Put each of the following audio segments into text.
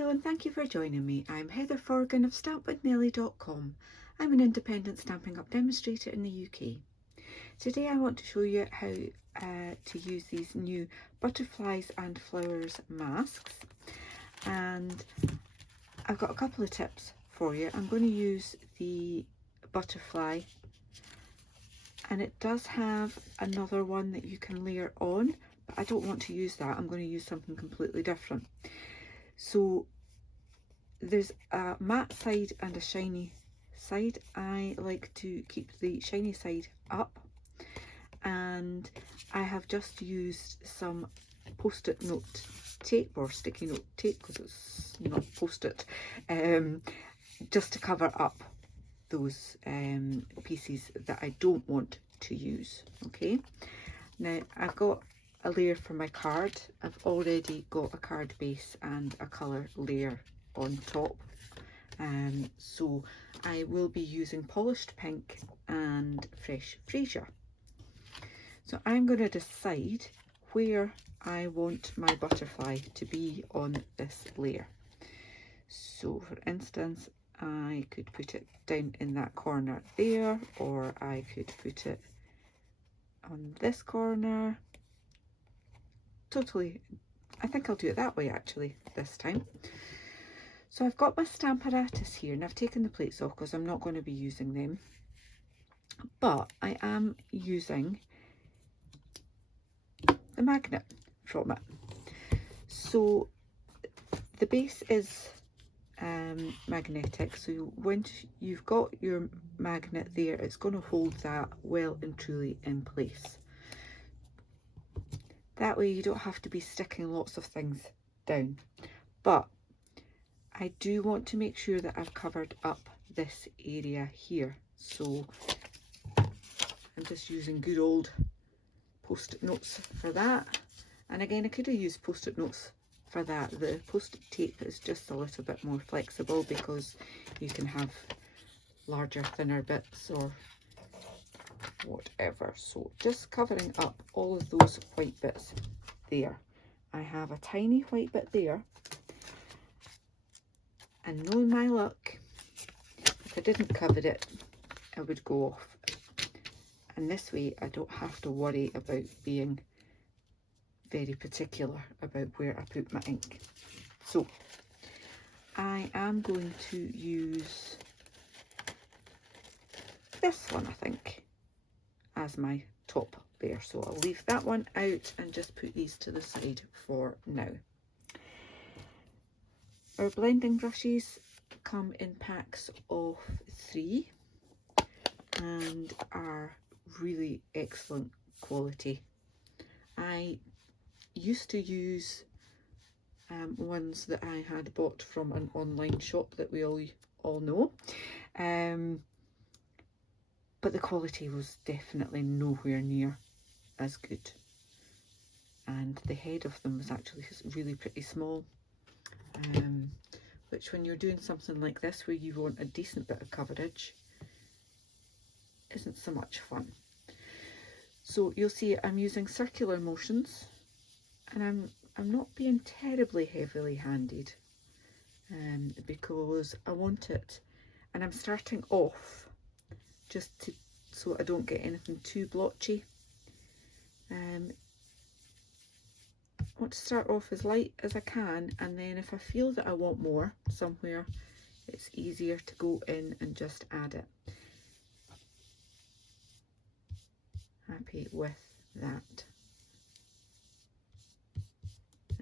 Hello and thank you for joining me. I'm Heather Forgan of stampwithnellie.com. I'm an independent Stampin' Up demonstrator in the UK. Today I want to show you how to use these new butterflies and flowers masks, and I've got a couple of tips for you. I'm going to use the butterfly, and it does have another one that you can layer on, but I don't want to use that. I'm going to use something completely different. So there's a matte side and a shiny side. I like to keep the shiny side up, and I have just used some post-it note tape or sticky note tape, because it's not post-it, just to cover up those pieces that I don't want to use. Okay, now I've got a layer for my card. I've already got a card base and a colour layer on top, so I will be using polished pink and fresh freesia. So I'm going to decide where I want my butterfly to be on this layer. So for instance, I could put it down in that corner there, or I could put it on this corner. Totally, I think I'll do it that way actually this time. So I've got my Stamparatus here, and I've taken the plates off because I'm not going to be using them, but I am using the magnet from it. So the base is magnetic, so once you've got your magnet there, it's going to hold that well and truly in place. That way you don't have to be sticking lots of things down. But I do want to make sure that I've covered up this area here, so I'm just using good old post-it notes for that. And again, I could have used post-it notes for that. The post-it tape is just a little bit more flexible because you can have larger, thinner bits or whatever. So just covering up all of those white bits there. I have a tiny white bit there, and knowing my luck, if I didn't cover it, it would go off. And this way I don't have to worry about being very particular about where I put my ink. So I am going to use this one, I think, as my top layer. So I'll leave that one out and just put these to the side for now. Our blending brushes come in packs of 3 and are really excellent quality. I used to use ones that I had bought from an online shop that we all know, but the quality was definitely nowhere near as good, and the head of them was actually really pretty small, which when you're doing something like this where you want a decent bit of coverage isn't so much fun. So you'll see I'm using circular motions, and I'm not being terribly heavily handed, because I want it, and I'm starting off just so I don't get anything too blotchy. I want to start off as light as I can, and then if I feel that I want more somewhere, it's easier to go in and just add it. Happy with that.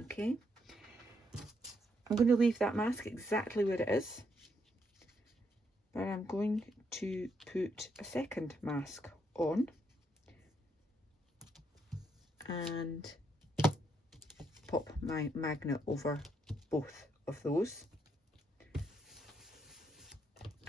Okay, I'm going to leave that mask exactly where it is, but I'm going to put a second mask on and pop my magnet over both of those,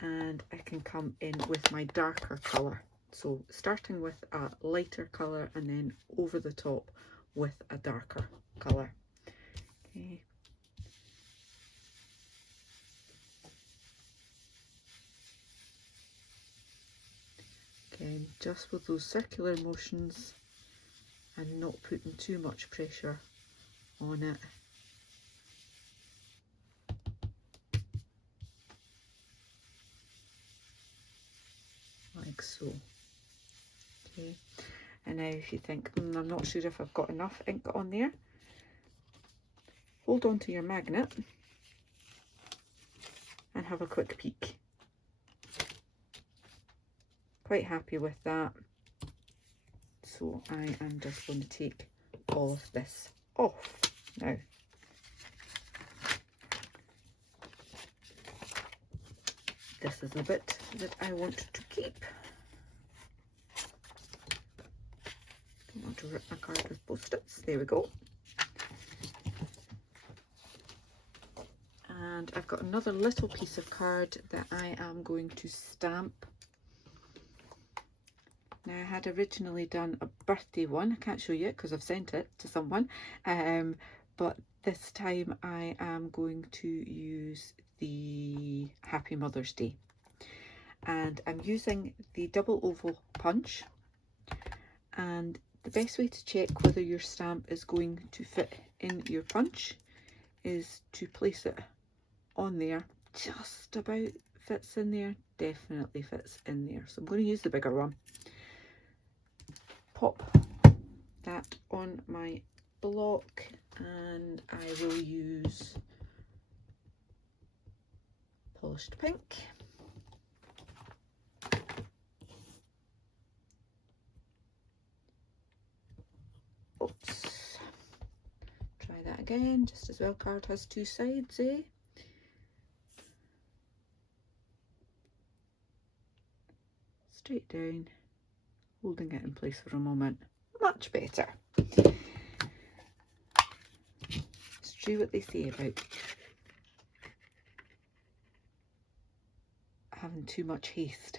and I can come in with my darker colour. So starting with a lighter colour and then over the top with a darker colour. Okay. Again, just with those circular motions and not putting too much pressure on it. like so. Okay, and now if you think, I'm not sure if I've got enough ink on there, hold on to your magnet and have a quick peek. Quite happy with that. So I am just going to take all of this off now. This is the bit that I want to keep. I want to rip my card with post-its. There we go. And I've got another little piece of card that I am going to stamp. Now, I had originally done a birthday one. I can't show you it because I've sent it to someone. But this time I am going to use the Happy Mother's Day. And I'm using the double oval punch. And the best way to check whether your stamp is going to fit in your punch is to place it on there. Just about fits in there. Definitely fits in there. So I'm going to use the bigger one. Pop that on my block, and I will use polished pink. Oops. Try that again, just as well. Card has two sides, eh? Straight down, holding it in place for a moment. Much better. It's true what they say about having too much haste.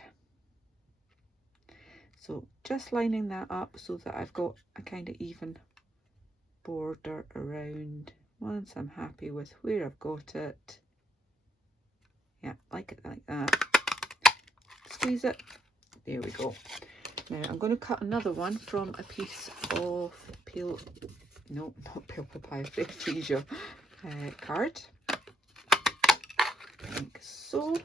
So just lining that up so that I've got a kind of even border around. Once I'm happy with where I've got it, yeah, like it like that. Squeeze it. There we go. Now I'm going to cut another one from a piece of pale, no, not pale papaya, freesia card, like so.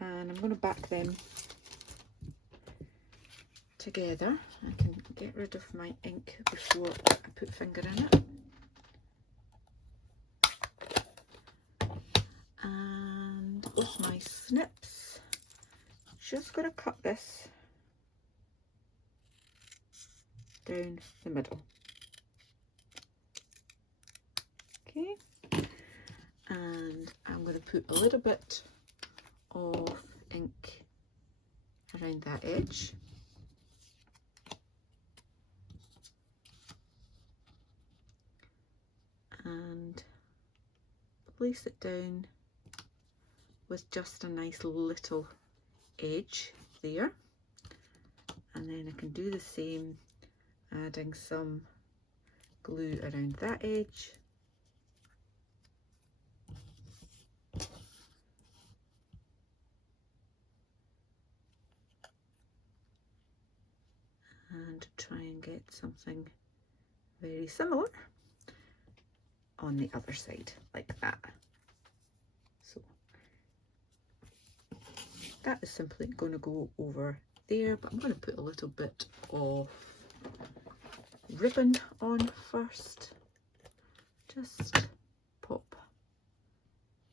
And I'm going to back them together. I can get rid of my ink before I put finger in it. And with my snips, just going to cut this down the middle. Okay, and I'm going to put a little bit of ink around that edge. And place it down with just a nice little edge there, and then I can do the same, adding some glue around that edge, and try and get something very similar on the other side like that. So that is simply going to go over there, but I'm going to put a little bit of ribbon on first. Just pop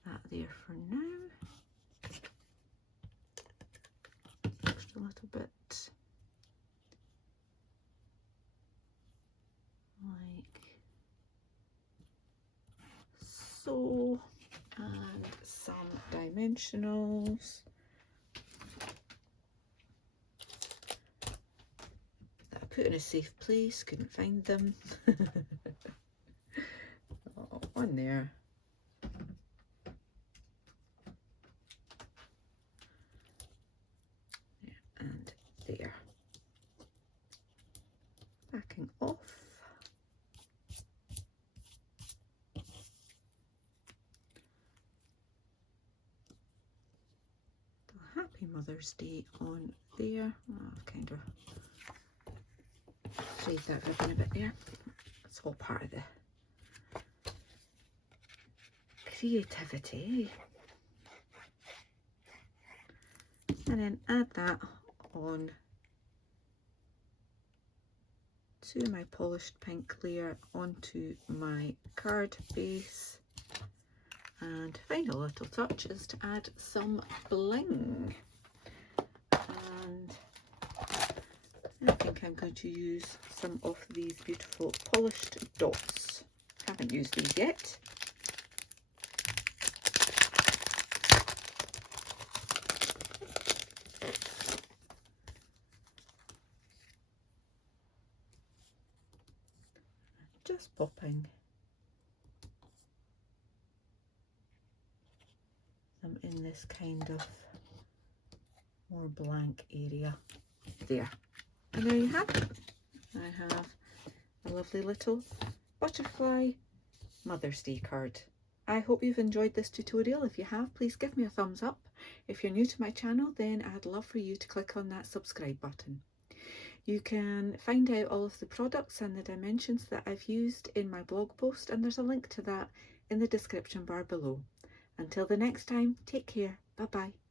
that there for now. Just a little bit like so, and some dimensionals that I put in a safe place, couldn't find them. Oh, one there. And there. Backing off. Happy Mother's Day on there. Oh, I've kind of frayed that ribbon a bit there. It's all part of the creativity. and then add that on to my polished pink layer onto my card base. And final little touch is to add some bling. And I think I'm going to use some of these beautiful polished dots. Haven't used these yet. Just popping them in this kind of more blank area there. And there you have it. I have a lovely little butterfly Mother's Day card. I hope you've enjoyed this tutorial. If you have, please give me a thumbs up. If you're new to my channel, then I'd love for you to click on that subscribe button. You can find out all of the products and the dimensions that I've used in my blog post, and there's a link to that in the description bar below. Until the next time, take care. Bye bye.